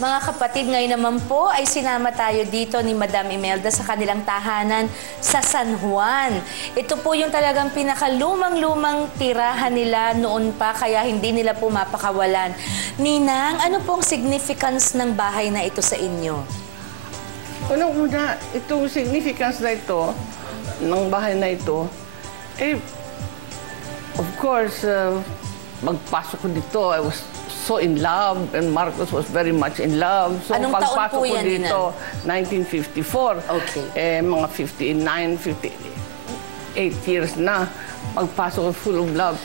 Mga kapatid, ngayon naman po ay sinama tayo dito ni Madam Imelda sa kanilang tahanan sa San Juan. Ito po yung talagang pinakalumang-lumang tirahan nila noon pa, kaya hindi nila po mapakawalan. Ninang, ano pong significance ng bahay na ito sa inyo? Unang-una, itong significance na ito, ng bahay na ito, of course, magpasok ko dito, I was so in love, and Marcos was very much in love. So, anong taon po yan, dito, 1954. Okay. Mga 58 years na, pagpasok ko full of love.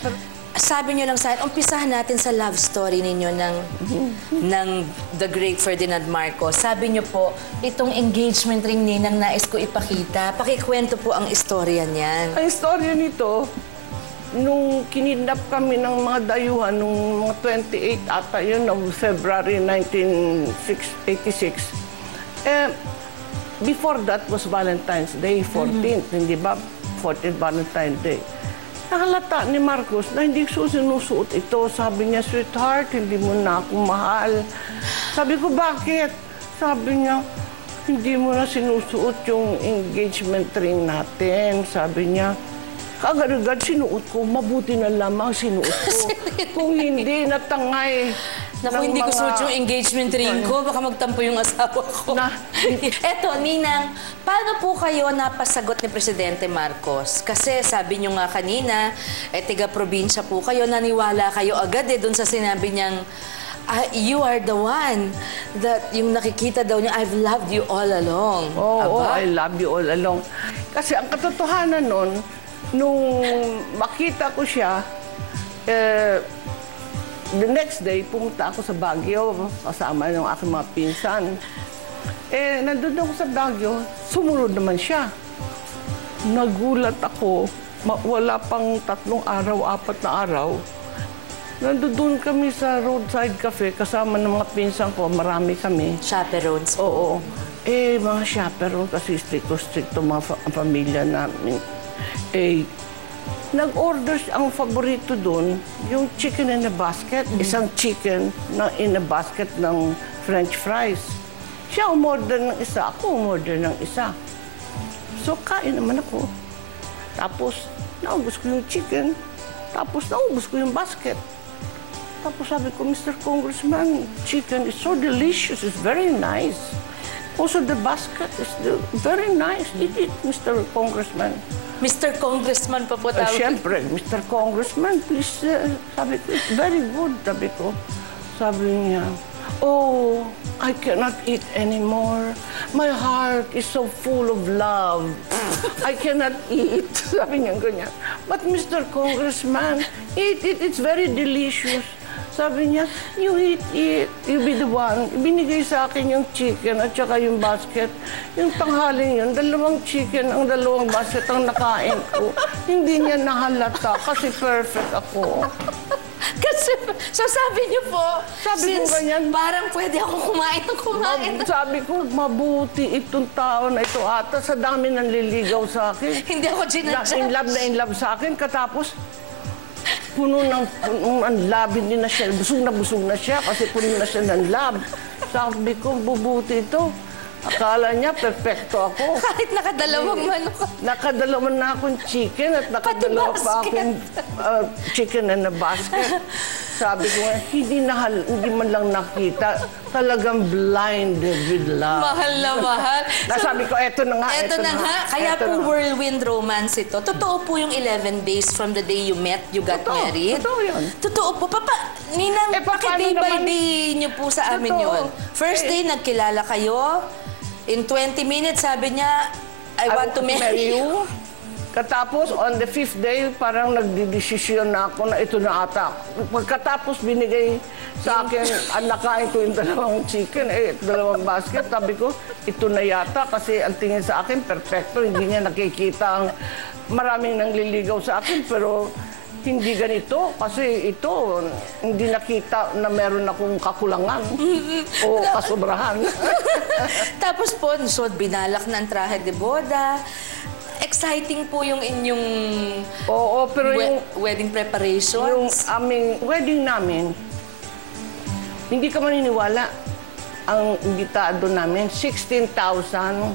Sabi niyo lang sa akin, umpisahan natin sa love story ninyo ng The Great Ferdinand Marcos. Sabi niyo po, itong engagement ring ninang nais ko ipakita. Pakikwento po ang istorya niyan. Ang istorya nito, nung kinidnap kami ng mga dayuhan, nung mga 28 ata yun, of February 1986, before that was Valentine's Day, 14th, hindi ba? 14th Valentine's Day. Nakalata ni Marcos na hindi ko sinusuot ito. Sabi niya, sweetheart, hindi mo na ako mahal. Sabi ko, bakit? Sabi niya, hindi mo na sinusuot yung engagement ring natin. Sabi niya, kaagad-agad sinuot ko, mabuti na lamang sinuot ko. Kung hindi, natangay. Naku, hindi ko suot yung engagement ring ko. Baka magtampo yung asawa ko. Eto, Ninang, paano po kayo napasagot ni Presidente Marcos? Kasi sabi nyo nga kanina, tiga-probinsya po kayo, naniwala kayo agad doon sa sinabi niyang, you are the one that yung nakikita daw niya, I've loved you all along. Oo, I love you all along. Kasi ang katotohanan nun, nung makita ko siya, the next day, pumunta ako sa Baguio, kasama ng aking mga pinsan. Nandun ako sa Baguio, sumunod naman siya. Nagulat ako, wala pang 3 araw, 4 na araw. Nandun kami sa roadside cafe, kasama ng mga pinsan ko, marami kami. Chaperones. Oo. Mga chaperone kasi stricto mga pamilya namin. Nag-order ang paborito doon, yung chicken in a basket, isang chicken na in a basket ng French fries. Siya umorder ng isa, ako umorder ng isa. So, kain naman ako. Tapos, naubos ko yung chicken. Tapos, naubos ko yung basket. Tapos sabi ko, Mr. Congressman, chicken is so delicious, it's very nice. Also, the basket is very nice. Eat it, Mr. Congressman. Mr. Congressman pa po tawag. Siyempre, Mr. Congressman, please, sabi ko, it's very good, sabi ko. Sabi niya, oh, I cannot eat anymore. My heart is so full of love. I cannot eat. Sabi niya ganyan. But Mr. Congressman, eat it, it's very delicious. Sabi niya, you eat it. You be the one. Binigay sa akin yung chicken at saka yung basket. Yung tanghaling yun, 2 chicken, ang 2 basket ang nakain ko. Hindi niya nahalata kasi perfect ako. Kasi, so sabi niyo po, sabi ko ganyan, parang pwede ako kumain. Sabi ko, mabuti itong tao na ito ata sa dami ng liligaw sa akin. Hindi ako ginadjudge. In love sa akin, katapos puno ng love, hindi na siya, busog na siya kasi puno na siya ng love. Sabi ko, bubuti ito. Akala niya, perfecto ako. Kahit nakadalawang manok. Nakadalawa na akong chicken at nakadalawa pa akong chicken in a basket. Sabi ko, hindi man lang nakita. Talagang blinded with love. Mahal na mahal. Sabi ko, eto na nga. Eto na nga. Kaya po whirlwind romance ito. Totoo po yung 11 days from the day you met, you got married? Totoo yun. Totoo po. Ninang, paki-day by day niyo po sa amin yun. First day, nagkilala kayo. In 20 minutes, sabi niya, I want to marry you. Katapos, on the 5th day, parang nagdidesisyon na ako na ito na ata. Pagkatapos, binigay sa akin, nakain ko yung 2 chicken, 2 basket. Sabi ko, ito na yata kasi ang tingin sa akin, perfecto. Hindi niya nakikita ang maraming nangliligaw sa akin, pero hindi ganito kasi ito, hindi nakita na meron akong kakulangan o kasobrahan. Tapos po, so binalak na ang traje de boda. Exciting po yung inyong pero yung wedding preparations. Yung aming wedding namin, hindi ka maniniwala. ang imbitado namin, 16,000.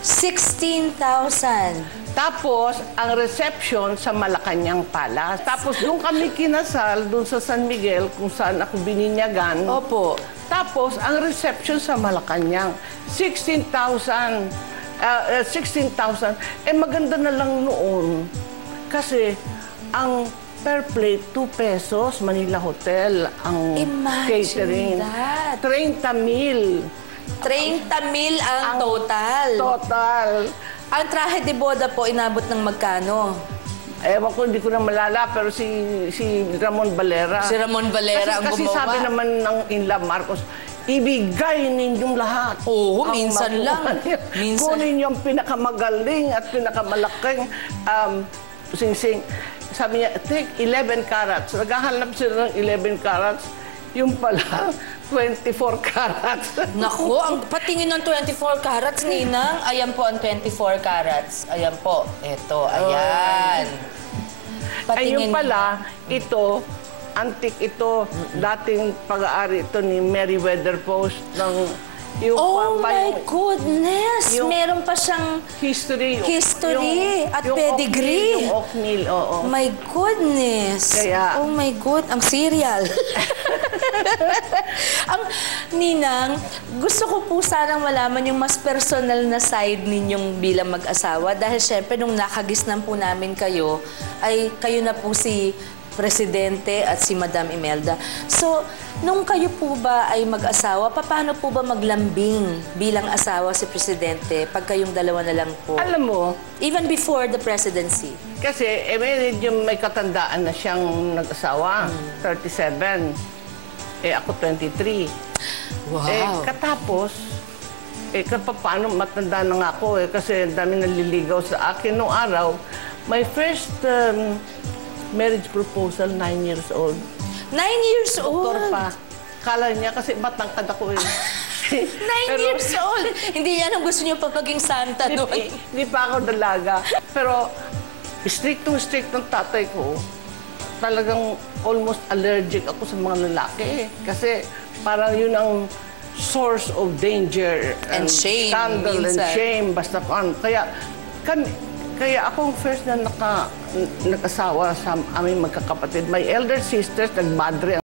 16,000. Tapos, ang reception sa Malacanang Palace. Tapos, doon kami kinasal, doon sa San Miguel, kung saan ako bininyagan. Opo. Tapos, ang reception sa Malacanang, 16,000. 16,000. Eh, maganda na lang noon. Kasi, ang per plate, 2 pesos, Manila Hotel, ang catering. Imagine that. 30,000. 30,000 ang total. Total. Ang trahe de boda po, inabot ng magkano? Ewan ko, hindi ko na malala, pero si Ramon Valera. Si Ramon Valera ang Kasi gumawa. sabi naman ng Inla Marcos, ibigay ninyong lahat. Oo, Ang minsan lang. niyo. Minsan. Kunin niyo ang pinakamagaling at pinakamalaking sing-sing. Sabi niya, take 11 carats. Naghahanap sila ng 11 carats. Yung pala, 24 carats. Naku, ang patingin ng 24 carats, Ninang. Ayan po ang 24 carats. Ayan po. Ito, ayan. Ay, yung pala, ito, antique ito, dating pag-aari ito ni Meriwether Post ng yung Oh my yung goodness! yung- Meron pa siyang history. At pedigree. Yung Oakmill, oo. My goodness! Kaya- Oh my God, ang serial. Ang Ninang, gusto ko po sanang malaman yung mas personal na side ninyong bilang mag-asawa dahil syempre nung nakagisnan po namin kayo, ay kayo na po si Presidente at si Madam Imelda. So, nung kayo po ba ay mag-asawa, paano po ba maglambing bilang asawa si Presidente pag kayong dalawa na lang po? Alam mo, Even before the presidency. kasi medyo may katandaan na siyang nag-asawa, 37. Eh, ako 23. Wow. Katapos, paano matanda na nga ako kasi ang dami naliligaw sa akin. Noong araw, my first marriage proposal, 9 years old. 9 years Doktor old. pa. Kala niya kasi matangkad ako eh. 9 years old. Hindi yan ang gusto niyo pa maging santa noon. Hindi pa ako dalaga. Pero strict ng tatay ko. Talagang almost allergic ako sa mga lalaki. Kasi parang yun ang source of danger And shame, scandal and minsan. shame. Basta paano. Kaya ako ang first na nag-asawa sa aming magkakapatid. My elder sisters, nagmadre